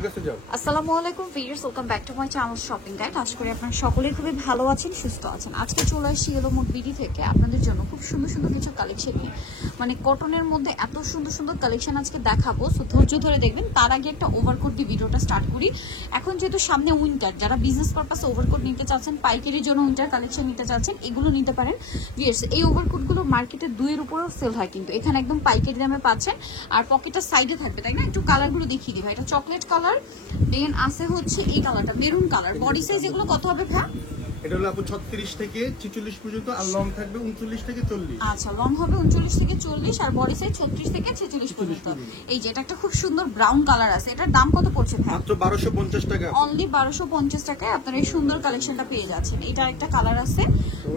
আসসালামু আলাইকুম viewers, welcome back to my channel shopping guide. আশা করি আপনারা সকলেই খুবই ভালো আছেন, সুস্থ আছেন। আজকে চলে আসছি ইয়েলো মুড বিডি থেকে আপনাদের জন্য খুব সুন্দর সুন্দর কিছু কালেকশন নিয়ে, মানে কটনের মধ্যে এত সুন্দর সুন্দর কালেকশন আজকে দেখাবো। সো ধৈর্য ধরে দেখবেন। তার আগে একটা ওভারকোট দিয়ে ভিডিওটা স্টার্ট করি। এখন যেহেতু সামনে উইন্টার, যারা বিজনেস পারপাসে ওভারকোট নিতে চাচ্ছেন, পাইকারির জন্য উইন্টার কালেকশন নিতে চাচ্ছেন, এগুলো নিতে পারেন। ভিউয়ার্স, এই ওভারকোটগুলো মার্কেটে 2-এর উপরেও সেল হয়, কিন্তু এখানে একদম পাইকারি দামে পাচ্ছেন। আর পকেটটা সাইডে থাকবে, তাই না? একটু কালারগুলো দেখিয়ে দিই ভাই। এটা চকলেট কালার, দেন আছে হচ্ছে এই কালারটা মেরুন কালার। বডি সাইজ এগুলো কত হবে ভাই? এটা হলো আপু 36 থেকে 46 পর্যন্ত, আর লং থাকবে 39 থেকে 40। আচ্ছা, লং হবে 39 থেকে 40 আর বডি সাইজ 36 থেকে 46 পর্যন্ত। এই যে এটা একটা খুব সুন্দর ব্রাউন কালার আছে, এটার দাম কত পড়ছে ভাই? মাত্র 1250 টাকা। অনলি 1250 টাকায় আপনারা এই সুন্দর কালেকশনটা পেয়ে যাচ্ছেন। এটা একটা কালার আছে,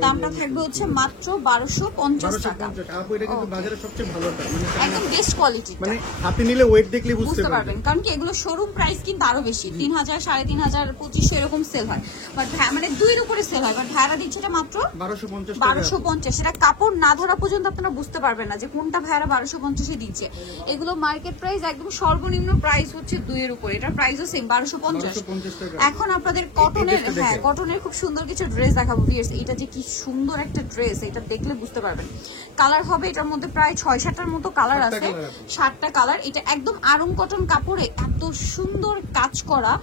দামটা থাকবে হচ্ছে মাত্র 1250 টাকা। আপু এটা কিন্তু বাজারে সবচেয়ে ভালোটা, একদম বেস্ট কোয়ালিটি, মানে হাতে নিলে ওয়েট দেখলে বুঝতে পারবেন। কারণ কি এগুলো শোরুম প্রাইস কিন্তু আরো বেশি, 3000, 3500, 2500 এরকম সেল হয়, বাট মানে 2-এর উপরে সেল হয়, বাট ভাড়া দিচ্ছে এটা মাত্র 1250। এটা কাপড় না ধরা পর্যন্ত আপনারা বুঝতে পারবেন না যে কোনটা ভাড়া 1250 দিচ্ছে। এগুলো মার্কেট প্রাইস একদম সর্বনিম্ন প্রাইস হচ্ছে 2-এর উপরে, এটার প্রাইসও সেম 1250 টাকা। এখন আপনাদের কটনের, হ্যাঁ কটনের খুব সুন্দর কিছু ড্রেস দেখাবো ভিউয়ার্স। এটা যে কি সুন্দর একটা ড্রেস, এটা দেখলে বুঝতে পারবেন। কালার হবে এটার মধ্যে প্রায় 6-7টার মতো কালার আছে, 7টা কালার। এটা একদম আরং কটন কাপড়ে এত সুন্দর কাজ করা।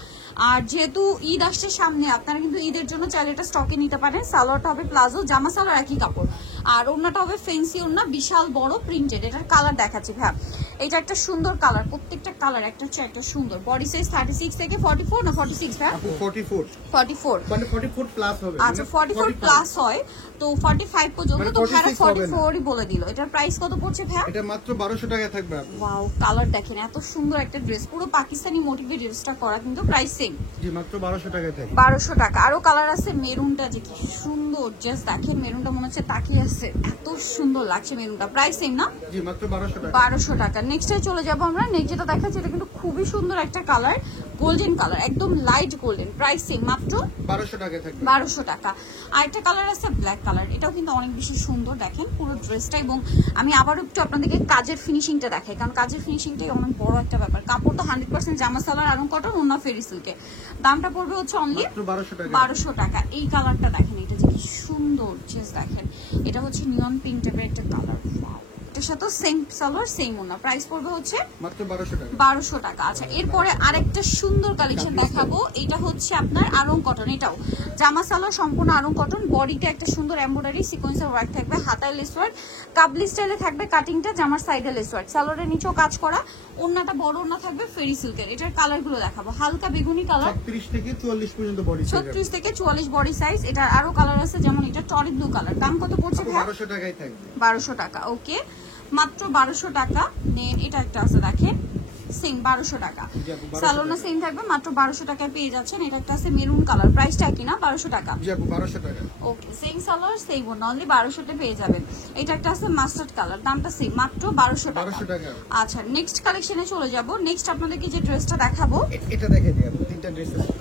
আর যেহেতু ঈদ আসছে সামনে, আপনারা কিন্তু ঈদের জন্য চাইলে এটা স্টকে নিতে পারেন। সালোয়ারটা হবে প্লাজো, জামা সালোয়ার একই কাপড়, আর ওড়নাটা হবে ফেন্সি ওড়না, বিশাল বড় প্রিন্টেড। এটার কালার দেখাচ্ছি ভাই। এটা একটা সুন্দর কালার, প্রত্যেকটা কালার একটা হচ্ছে একটা সুন্দর। বডি সাইজ 36 থেকে 44 না 46 ভাই? 44 মানে 44 প্লাস হবে। আচ্ছা 44 প্লাস হয় তো 45 পর্যন্ত, তো ভাই 44ই বলে দিল। এটার প্রাইস কত পড়ছে ভাই? এটা মাত্র 1200 টাকা থাকবে আপু। ওয়াও, কালার দেখেন, এত সুন্দর একটা ড্রেস, পুরো পাকিস্তানি মোটিভে ড্রেসটা করা, কিন্তু প্রাইস সেম। জি, মাত্র 1200 টাকা থাকবে। 1200 টাকা। আরো কালার আছে, মেরুনটা যে কি সুন্দর, জাস্ট দেখেন মেরুনটা মনে হচ্ছে তাকিয়ে আছে, এত সুন্দর লাগছে মেরুনটা। প্রাইস সেম না? জি, মাত্র 1200 টাকা। 1200 টাকা। নেক্সটে চলে যাব আমরা। নেক্সট যেটা দেখাচ্ছি এটা কিন্তু খুবই সুন্দর একটা কালার, গোল্ডেন কালার, একদম লাইট গোল্ডেন। প্রাইস সেম, মাত্র 1200 টাকা থাকবে। 1200 টাকা। আর একটা কালার আছে ব্ল্যাক কালার, এটাও কিন্তু অনেক বেশি সুন্দর। দেখেন পুরো ড্রেসটা, এবং আমি আবারও একটু আপনাদেরকে কাজের ফিনিশিংটা দেখাই, কারণ কাজের ফিনিশিংটাই অনেক বড় একটা ব্যাপার। কাপড় তো 100% জামা সালোয়ার আরং কটন, ওন্না ফেরি সিল্কে। দামটা পড়বে হচ্ছে অনলি 1200 টাকা। এই কালারটা দেখেন, এটা যে কি সুন্দর, জাস্ট দেখেন। এটা হচ্ছে নিয়ন পিঙ্ক টাইপের একটা কালার। এটার সাথে সেম সালোয়ার সেম ওন্না। প্রাইস পড়বে হচ্ছে মাত্র 1200 টাকা। 1200 টাকা। আচ্ছা, এরপরে আরেকটা সুন্দর কালেকশন দেখাবো। এটা হচ্ছে আপনার আরং কটন, এটাও জামা সালোয়ার সম্পূর্ণ আরং কটন। বডিতে একটা সুন্দর এমব্রয়ডারি সিকোয়েন্সের ওয়ার্ক থাকবে, হাতায় লেস ওয়ার্ক, কাবলি স্টাইলে থাকবে কাটিংটা, জামার সাইডে লেস ওয়ার্ক, সালোয়ারের নিচেও কাজ করা, ওন্নাটা বড় ওন্না থাকবে ফেরি সিল্কের। এটার কালারগুলো দেখাবো। হালকা বেগুনি কালার, 36 থেকে 44 পর্যন্ত বডি সাইজ। 36 থেকে 44 বডি সাইজ। এটার আরো কালার আছে, যেমন এটা টরি ব্লু কালার। দাম কত পড়ছে ভাই? 1200 টাকাই থাকবে। 1200 টাকা। ওকে, মাত্র 1200 টাকা। নেন, এটা একটা আছে দেখেন, সেম 1200 টাকা। সালোনা সেম থাকবে, মাত্র 1200 টাকায় পেয়ে যাচ্ছেন। এটা একটা আছে মেরুন কালার, প্রাইসটা কি না? 1200 টাকা। জি আপু, 1200 টাকা। ওকে, সেম সালোয়ার সেম ওন্না, অনলি 1200 তে পেয়ে যাবেন। এটা একটা আছে মাস্টার্ড কালার, দামটা সেম, মাত্র 1200 টাকা। আচ্ছা, নেক্সট কালেকশনে চলে যাব। নেক্সট আপনাদেরকে যে ড্রেসটা দেখাবো, এটা দেখে দিই আপু, তিনটা ড্রেস আছে।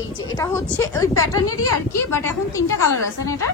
এই যে এটা হচ্ছে ওই প্যাটার্নেরই আর কি, বাট এখন 3টা কালার আছে না এটা?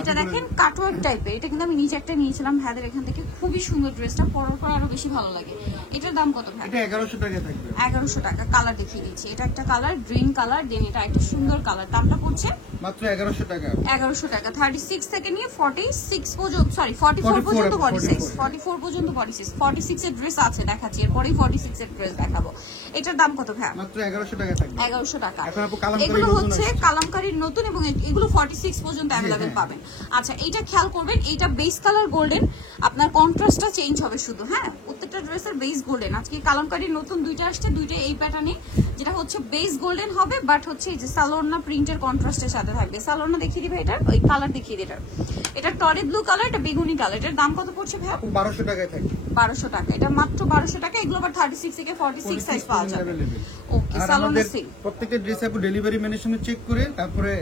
এটা দেখেন কাটওয়ার্ক টাইপের। এটা কিন্তু আমি নিচে একটা নিয়েছিলাম ভাইদের এখান থেকে, খুবই সুন্দর ড্রেসটা, পরার পর আরো বেশি ভালো লাগে। এটার দাম কত ভাই? এটা 1100 টাকা থাকবে। 1100 টাকা। কালার দেখিয়ে দিচ্ছি, এটা একটা কালার গ্রিন কালার, দেন এটা একটা সুন্দর কালার। দামটা পড়ছে মাত্র 1100 টাকা। 1100 টাকা। 36 থেকে নিয়ে 46 পর্যন্ত, সরি 44 পর্যন্ত বডি সাইজ, 44 পর্যন্ত বডি সাইজ। 46 এর ড্রেস আছে দেখাচ্ছি, এরপরেই 46 এর ড্রেস দেখাবো। এটার দাম কত ভাই? মাত্র 1100 টাকা থাকবে। 1100 টাকা। এখন আপু কালামকারী এগুলো হচ্ছে কালামকারীর নতুন, এবং এগুলো 46 পর্যন্ত अवेलेबल পাবেন। আচ্ছা, এইটা খেয়াল করবেন, এইটা বেস কালার গোল্ডেন, আপনার কন্ট্রাস্টটা চেঞ্জ হবে শুধু। হ্যাঁ, প্রত্যেকটা ড্রেসের বেস গোল্ডেন। আজকে কালামকারীর নতুন দুইটা আসছে, দুইটা এই প্যাটার্নে, যেটা হচ্ছে বেস গোল্ডেন হবে, বাট হচ্ছে এই যে সালোয়ারনা প্রিন্টের কন্ট্রাস্টের সাথে থাকবে। সালোয়ারনা দেখিয়ে দিবে, এটার ওই কালার দেখিয়ে দিই। এটা টরি ব্লু কালার, এটা বেগুনি কালার। এটার দাম কত পড়ছে ভাই? 1200 টাকায় থাকবে। 1200 টাকা। এটা মাত্র 1200 টাকা। এগুলো আবার 36 থেকে 46 সাইজ পাওয়া যাবে। ওকে, সালোয়ারনা সেম। প্রত্যেকটা ড্রেস আপু ডেলিভারি ম্যানের সঙ্গে চেক করে তারপরে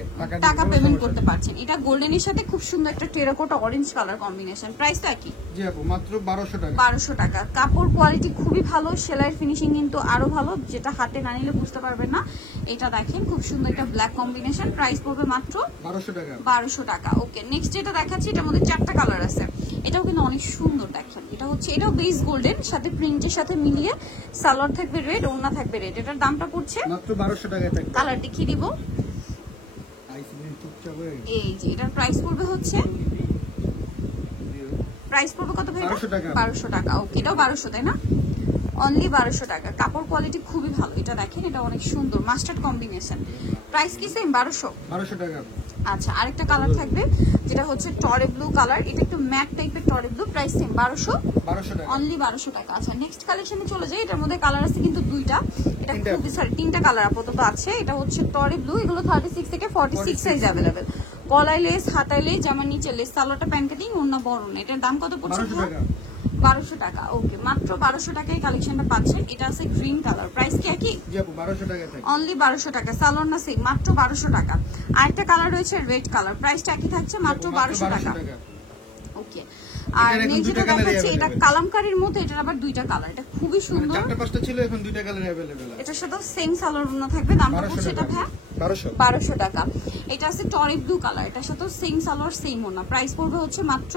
টাকা পেমেন্ট করতে পারছেন। এটা গোল্ডেনের সাথে খুব সুন্দর একটা টেরাকোটা অরেঞ্জ কালার কম্বিনেশন। প্রাইসটা কি? জি আপু, মাত্র 1200 টাকা। 1200 টাকা। কাপড় কোয়ালিটি খুবই ভালো, সেলাইয়ের ফিনিশিং কিন্তু আরো ভালো, যেটা হাতে না নিলে বুঝতে পারবেন না। এটা দেখেন খুব সুন্দর একটা ব্ল্যাক কম্বিনেশন। প্রাইস পড়বে মাত্র 1200 টাকা। 1200 টাকা। ওকে, নেক্সট যেটা দেখাচ্ছি, এটার মধ্যে 4টা কালার আছে। এটাও কিন্তু অনেক সুন্দর দেখেন, এটা হচ্ছে এটাও বেস গোল্ডেন, সাথে প্রিন্টের সাথে মিলিয়ে সালোয়ার থাকবে রেড, ওড়না থাকবে রেড। এটার দামটা পড়ছে মাত্র 1200 টাকায় থাকবে। কালার দেখিয়ে দিব, এই যে এটার প্রাইস পড়বে হচ্ছে, প্রাইস পড়বে কত ভাই? 1200 টাকা। 1200 টাকা। ওকে, এটাও 1200 তাই না? অনলি 1200 টাকা। কাপড় কোয়ালিটি খুবই ভালো, এটা দেখেন, এটা অনেক সুন্দর মাস্টার্ড কম্বিনেশন। প্রাইস কি সেম 1200 টাকা। আচ্ছা, আরেকটা কালার থাকবে যেটা হচ্ছে টরে ব্লু কালার, এটা একটু ম্যাট টাইপের টরে ব্লু, প্রাইস সেম 1200 টাকা, অনলি 1200 টাকা। আচ্ছা, নেক্সট কালেকশনে চলে যাই। এটার মধ্যে কালার আছে কিন্তু দুইটা, এটা খুবই সরি তিনটা কালার আপাতত আছে। এটা হচ্ছে টরে ব্লু, এগুলো 36 থেকে 46 সাইজ अवेलेबल। গলায় লেস, হাতায় লেস, জামার নিচে লেস, সালোয়ারটা প্যান কাটিং, ওড়না বড় না। এটার দাম কত পড়ছে? 1200 টাকা। ওকে, মাত্র 1200 টাকায় কালেকশনটা পাচ্ছেন। এটা আছে গ্রিন কালার, প্রাইস কি একই? জি আপু 1200 টাকা থাকে। অনলি 1200 টাকা। সালোয়ার না সেম, মাত্র 1200 টাকা। আরেকটা কালার রয়েছে রেড কালার, প্রাইসটা একই থাকছে, মাত্র 1200 টাকা। ওকে, আর নেক্সট যেটা দেখাচ্ছি এটা কালামকারীর মধ্যে, এটার আবার দুইটা কালার, এটা খুবই সুন্দর। চারটা পাঁচটা ছিল, এখন দুইটা কালার अवेलेबल আছে। এটার সাথে সেম সালোয়ার ওড়না থাকবে। দামটা পড়ছে এটা ভাই 1200 টাকা। এটা আছে টরে ব্লু কালার, এটার সাথে সেম সালোয়ার সেম ওড়না, প্রাইস পড়বে হচ্ছে মাত্র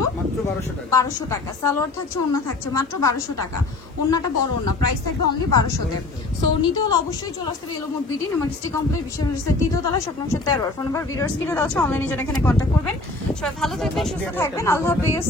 1200 টাকা। সালোয়ার থাকছে, ওড়না থাকছে, মাত্র 1200 টাকা। ওড়নাটা বড় ওড়না, প্রাইস থাকবে অনলি 1200 তে। সো নিতে হলে অবশ্যই চলে আসতে হবে এলোমোড বিডি নাম্বার ডিস্ট্রিক্ট কমপ্লিট বিশ্ব ইউনিভার্সিটি তৃতীয় তলা, শপ নম্বর 13। ফোন নাম্বার ভিডিওর স্ক্রিনে দেওয়া আছে, অনলাইনে যারা এখানে কন্ট্যাক্ট করবেন। সবাই ভালো থাকবেন, সুস্থ থাকবেন, আল্লাহ হাফেজ।